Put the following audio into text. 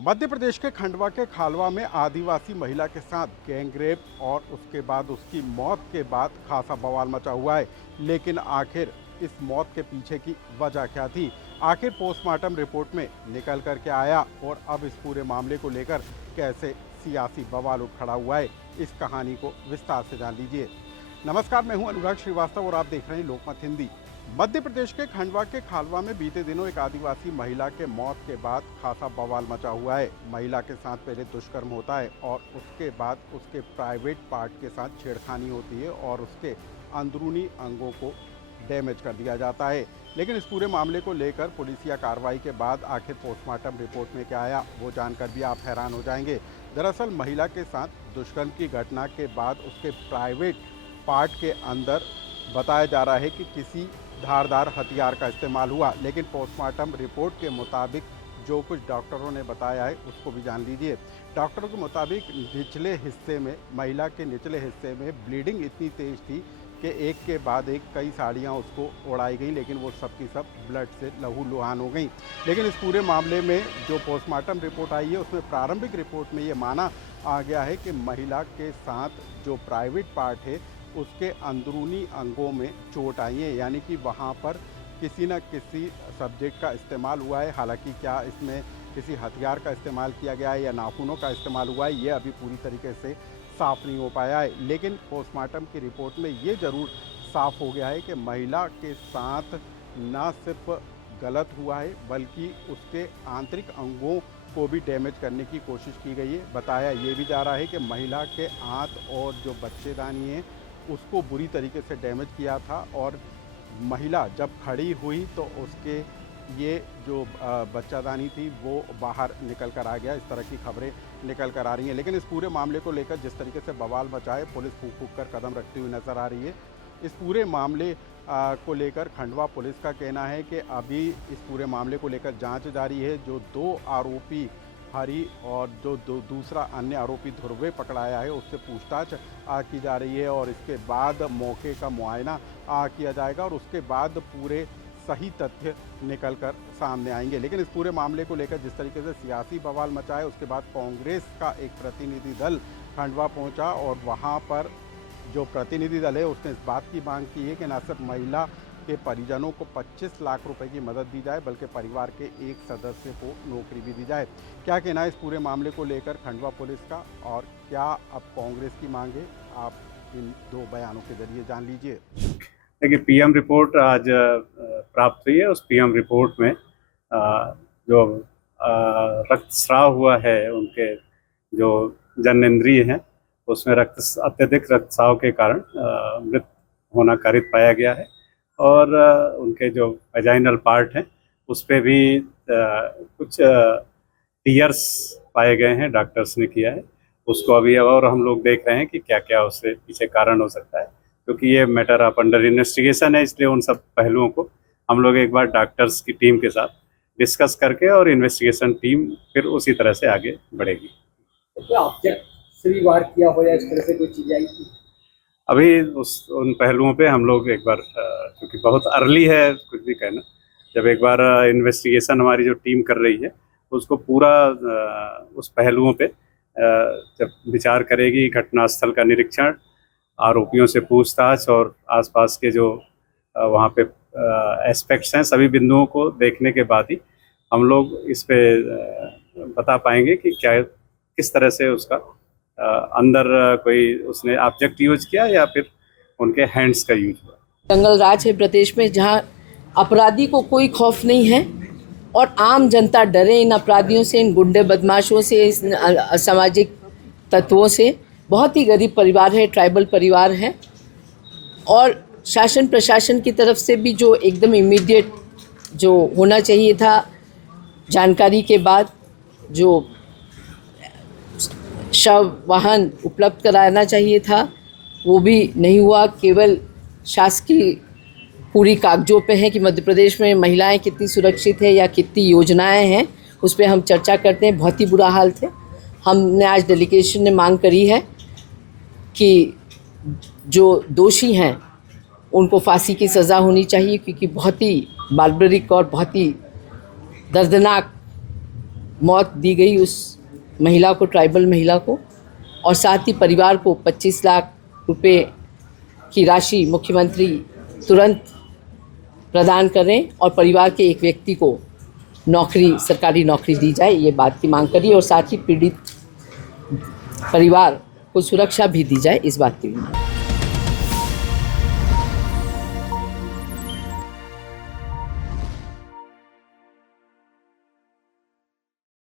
मध्य प्रदेश के खंडवा के खालवा में आदिवासी महिला के साथ गैंगरेप और उसके बाद उसकी मौत के बाद खासा बवाल मचा हुआ है। लेकिन आखिर इस मौत के पीछे की वजह क्या थी? आखिर पोस्टमार्टम रिपोर्ट में निकल कर के आया और अब इस पूरे मामले को लेकर कैसे सियासी बवाल उठ खड़ा हुआ है, इस कहानी को विस्तार से जान लीजिए। नमस्कार, मैं हूं अनुराग श्रीवास्तव और आप देख रहे हैं लोकमत हिंदी। मध्य प्रदेश के खंडवा के खालवा में बीते दिनों एक आदिवासी महिला के मौत के बाद खासा बवाल मचा हुआ है। महिला के साथ पहले दुष्कर्म होता है और उसके बाद उसके प्राइवेट पार्ट के साथ छेड़खानी होती है और उसके अंदरूनी अंगों को डैमेज कर दिया जाता है। लेकिन इस पूरे मामले को लेकर पुलिसिया कार्रवाई के बाद आखिर पोस्टमार्टम रिपोर्ट में क्या आया, वो जानकर भी आप हैरान हो जाएंगे। दरअसल महिला के साथ दुष्कर्म की घटना के बाद उसके प्राइवेट पार्ट के अंदर बताया जा रहा है कि किसी धारदार हथियार का इस्तेमाल हुआ। लेकिन पोस्टमार्टम रिपोर्ट के मुताबिक जो कुछ डॉक्टरों ने बताया है उसको भी जान लीजिए। डॉक्टरों के मुताबिक निचले हिस्से में, महिला के निचले हिस्से में ब्लीडिंग इतनी तेज थी कि एक के बाद एक कई साड़ियाँ उसको उड़ाई गई, लेकिन वो सब की सब ब्लड से लहूलुहान हो गई। लेकिन इस पूरे मामले में जो पोस्टमार्टम रिपोर्ट आई है उसमें प्रारंभिक रिपोर्ट में ये माना आ गया है कि महिला के साथ जो प्राइवेट पार्ट है उसके अंदरूनी अंगों में चोट आई है, यानी कि वहाँ पर किसी न किसी सब्जेक्ट का इस्तेमाल हुआ है। हालांकि क्या इसमें किसी हथियार का इस्तेमाल किया गया है या नाखूनों का इस्तेमाल हुआ है, ये अभी पूरी तरीके से साफ नहीं हो पाया है। लेकिन पोस्टमार्टम की रिपोर्ट में ये ज़रूर साफ हो गया है कि महिला के साथ न सिर्फ गलत हुआ है बल्कि उसके आंतरिक अंगों को भी डैमेज करने की कोशिश की गई है। बताया ये भी जा रहा है कि महिला के आंत और जो बच्चेदानी है उसको बुरी तरीके से डैमेज किया था और महिला जब खड़ी हुई तो उसके ये जो बच्चादानी थी वो बाहर निकल कर आ गया। इस तरह की खबरें निकल कर आ रही हैं। लेकिन इस पूरे मामले को लेकर जिस तरीके से बवाल मचा है, पुलिस फूंक फूंक कर कदम रखती हुई नज़र आ रही है। इस पूरे मामले को लेकर खंडवा पुलिस का कहना है कि अभी इस पूरे मामले को लेकर जांच जारी है। जो दो आरोपी हरी और जो दूसरा अन्य आरोपी ध्रुवे पकड़ाया है उससे पूछताछ की जा रही है और इसके बाद मौके का मुआयना किया जाएगा और उसके बाद पूरे सही तथ्य निकल कर सामने आएंगे। लेकिन इस पूरे मामले को लेकर जिस तरीके से सियासी बवाल मचा है, उसके बाद कांग्रेस का एक प्रतिनिधि दल खंडवा पहुंचा और वहां पर जो प्रतिनिधि दल है उसने इस बात की मांग की है कि न सिर्फ महिला के परिजनों को 25 लाख रुपए की मदद दी जाए बल्कि परिवार के एक सदस्य को नौकरी भी दी जाए। क्या कहना है इस पूरे मामले को लेकर खंडवा पुलिस का और क्या अब कांग्रेस की मांग है, आप इन दो बयानों के जरिए जान लीजिए। देखिए, पीएम रिपोर्ट आज प्राप्त हुई है। उस पीएम रिपोर्ट में जो रक्तस्राव हुआ है, उनके जो जननेंद्रिय हैं उसमें अत्यधिक रक्तस्राव के कारण मृत होना कारित पाया गया है और उनके जो वेजाइनल पार्ट हैं उस पर भी कुछ टीयर्स पाए गए हैं, डॉक्टर्स ने किया है उसको अभी और हम लोग देख रहे हैं कि क्या क्या उससे पीछे कारण हो सकता है, क्योंकि ये मैटर ऑफ अंडर इन्वेस्टिगेशन है। इसलिए उन सब पहलुओं को हम लोग एक बार डॉक्टर्स की टीम के साथ डिस्कस करके और इन्वेस्टिगेशन टीम फिर उसी तरह से आगे बढ़ेगी। तो क्या ऑब्जेक्ट से वार किया हो या इस तरह से कोई चीज आई थी? अभी उन पहलुओं पे हम लोग एक बार, क्योंकि बहुत अर्ली है कुछ भी कहना, जब एक बार इन्वेस्टिगेशन हमारी जो टीम कर रही है उसको पूरा उस पहलुओं पे जब विचार करेगी, घटनास्थल का निरीक्षण, आरोपियों से पूछताछ और आसपास के जो वहाँ पे एस्पेक्ट्स हैं, सभी बिंदुओं को देखने के बाद ही हम लोग इस पे बता पाएंगे कि क्या किस तरह से उसका अंदर कोई उसने ऑब्जेक्ट यूज किया या फिर उनके हैंड्स का यूज हुआ। जंगल राज है प्रदेश में, जहां अपराधी को कोई खौफ नहीं है और आम जनता डरे इन अपराधियों से, इन गुंडे बदमाशों से, इस असामाजिक तत्वों से। बहुत ही गरीब परिवार है, ट्राइबल परिवार है और शासन प्रशासन की तरफ से भी जो एकदम इमीडिएट जो होना चाहिए था, जानकारी के बाद जो शव वाहन उपलब्ध कराना चाहिए था वो भी नहीं हुआ। केवल शासकीय पूरी कागजों पे है कि मध्य प्रदेश में महिलाएं कितनी सुरक्षित है या कितनी योजनाएं हैं, उस पर हम चर्चा करते हैं। बहुत ही बुरा हाल थे। हमने आज डेलीगेशन ने मांग करी है कि जो दोषी हैं उनको फांसी की सज़ा होनी चाहिए, क्योंकि बहुत ही बार्बरिक और बहुत ही दर्दनाक मौत दी गई उस महिला को, ट्राइबल महिला को, और साथ ही परिवार को 25 लाख रुपए की राशि मुख्यमंत्री तुरंत प्रदान करें और परिवार के एक व्यक्ति को नौकरी, सरकारी नौकरी दी जाए, ये बात की मांग करी। और साथ ही पीड़ित परिवार को सुरक्षा भी दी जाए, इस बात की भी मांग।